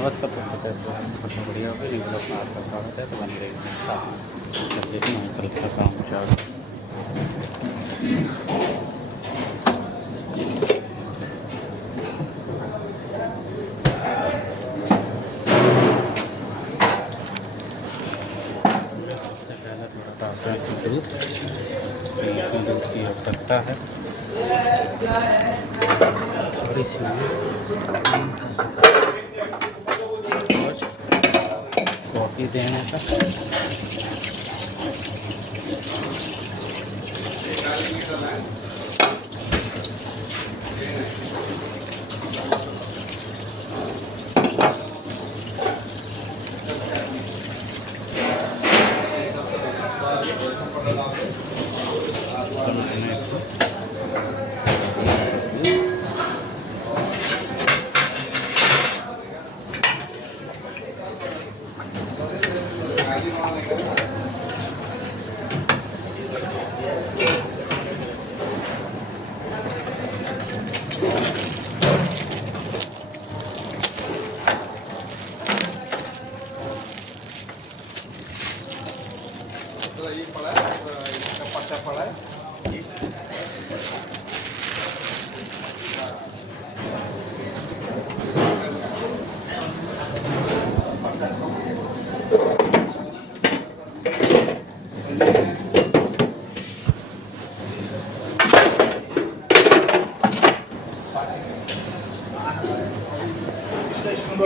नमस्कार दोस्तों, कैसे हैं? बहुत बढ़िया होगी। न्यू ब्लॉग में आपका स्वागत है। तो बन रही देखिए मैं कल का काम चालू। सबसे पहले थोड़ा डालते हैं इसमें दूध की आवश्यकता है और इसमें कॉफ़ी देने का ये पड़ा है, इसका पर्चा पड़ा है।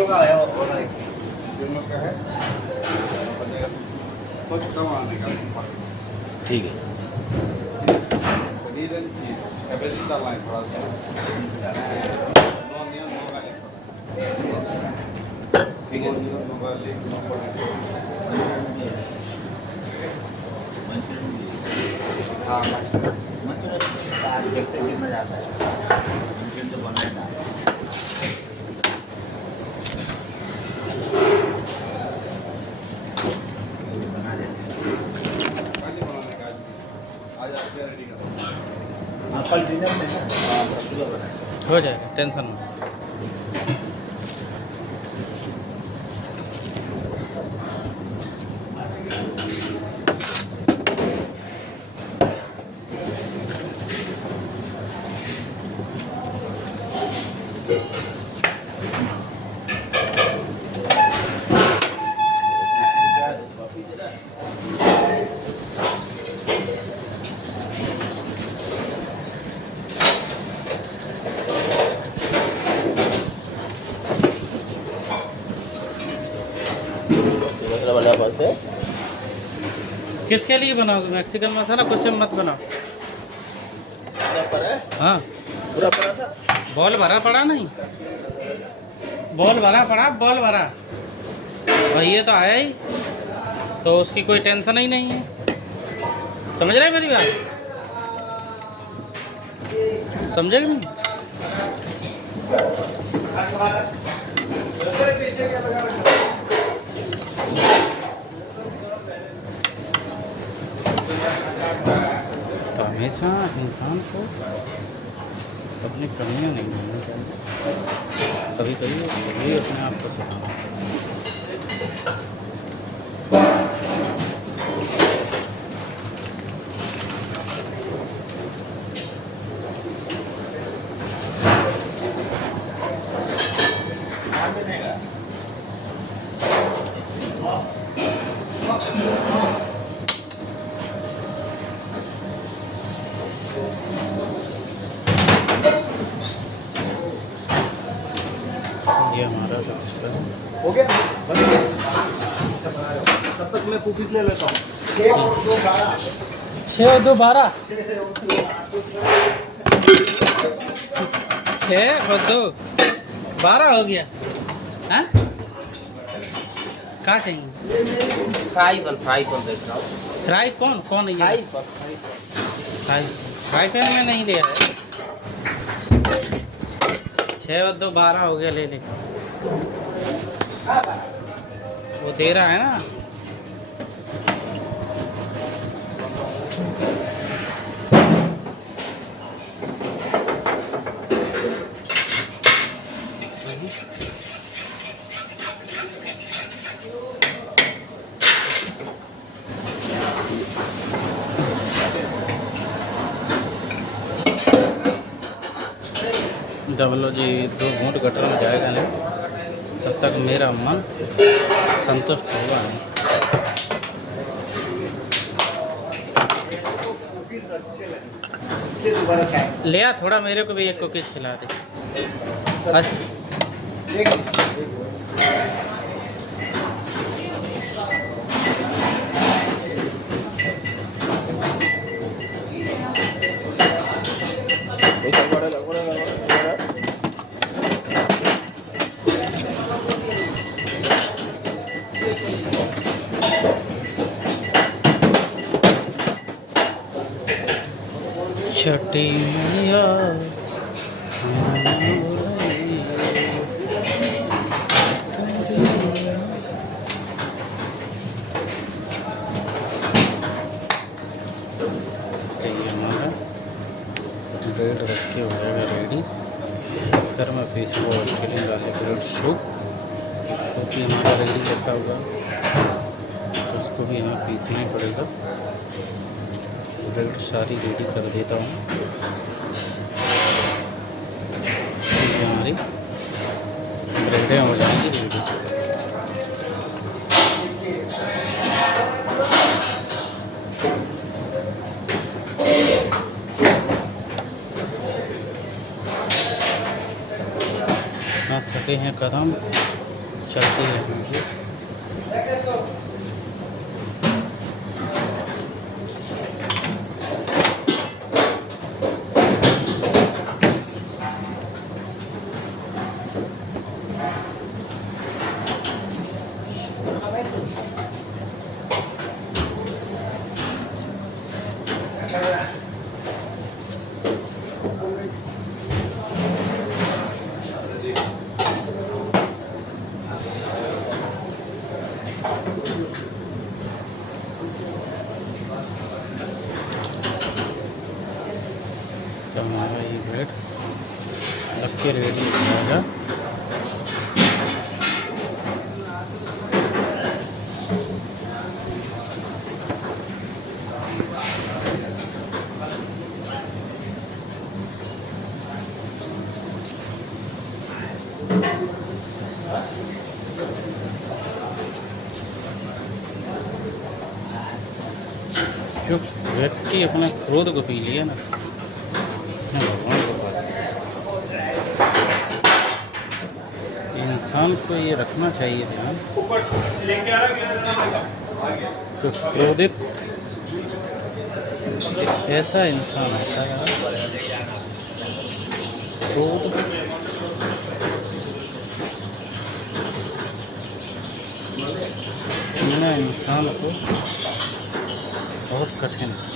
का है और का है तो छोटा बनाने का। ठीक है। पनीर एंड चीज एवरेज डालना है थोड़ा सा। No onion no garlic. ठीक है, नो गार्लिक नो पनीर। हाँ मंचूरियन आज देखते हैं कितना जाता है। मंचूरियन तो बनाना है। कल डिनर में हो जाएगा, टेंशन नहीं। किसके लिए बनाओगे? मैक्सिकन मसाला कुछ मत बनाओ। हाँ पूरा पड़ा था। बॉल भरा पड़ा नहीं, बॉल भरा पड़ा, बॉल भरा भाई। ये तो आया ही, तो उसकी कोई टेंशन ही नहीं है। समझ रहे मेरी बात? समझे कि नहीं? तो हमेशा इंसान को अपनी कमियां नहीं होनी चाहिए। कभी कभी ये अपने आप को सिखाना। ये हमारा रास्ता है। हो गया तब तक मैं कुकीज ले लेता हूँ। 6 और 2 12 6 और 2 12 6 और 2 12 हो गया। हाँ क्या चाहिए? फ्राई पर देख रहा हूँ। फ्राई कौन है ये? फ्राई पैन में नहीं लिया है। 6 और 2 12 हो गया। ले ले, वो दे रहा है ना। दबलो जी 2 घूंट गटर में जाएगा नहीं तब तक मेरा मन संतुष्ट होगा नहीं। दोबारा चाय ले आ थोड़ा मेरे को भी एक कुकीज खिला दे। छठी मैया हमारा ब्रेड रख के हो जाएगा रेडी। फिर मैं पीस को चिकन डाले ब्रेड सूप भी हमारा रेडी रखा हुआ तो उसको भी हमें पीसना ही पड़ेगा। ब्रेड सारी रेडी कर देता हूँ। हमारी ब्रेडें हो जाएंगी रेडी। ना थके हैं कदम चलते रहेंगे। तो हमारा ये ब्रेड लग के रेडी हो जाएगा। जो व्यक्ति अपना क्रोध को पी लिया ना भगवान को पा इंसान को ये रखना चाहिए ध्यान। तो क्रोधित ऐसा इंसान होता है क्रोध बिना इंसान को बहुत कठिन है।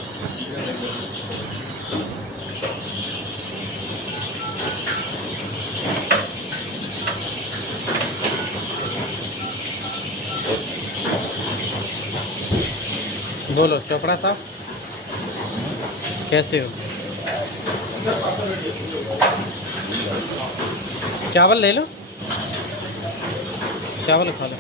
बोलो चोपड़ा साहब कैसे हो? चावल ले लो, चावल खा लो।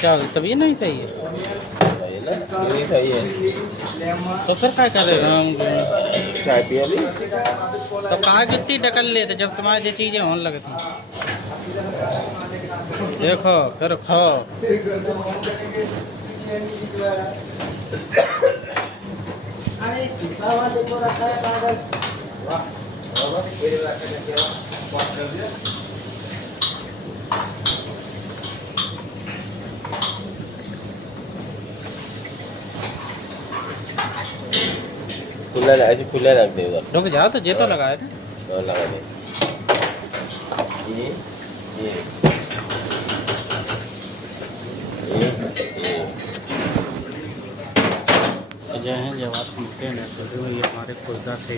क्या तबीयत नहीं सही है? नहीं सही है तो फिर क्या करेगा हम? चाय पिया ली तो कहाँ कितनी डकल लेते जब तुम्हारी ये चीज़ें होने लगती। देखो फिर खाओ। खुला ऐसे खुला रख दे उधर। रुक जाओ तो ये तो लगाए थे। और लगा दे ये जय हैं जवाब सुनते हैं तो ये हमारे खुर्दा से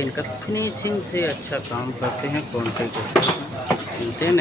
इनका फिनिशिंग से अच्छा काम करते हैं। क्वान्टिटी सुनते हैं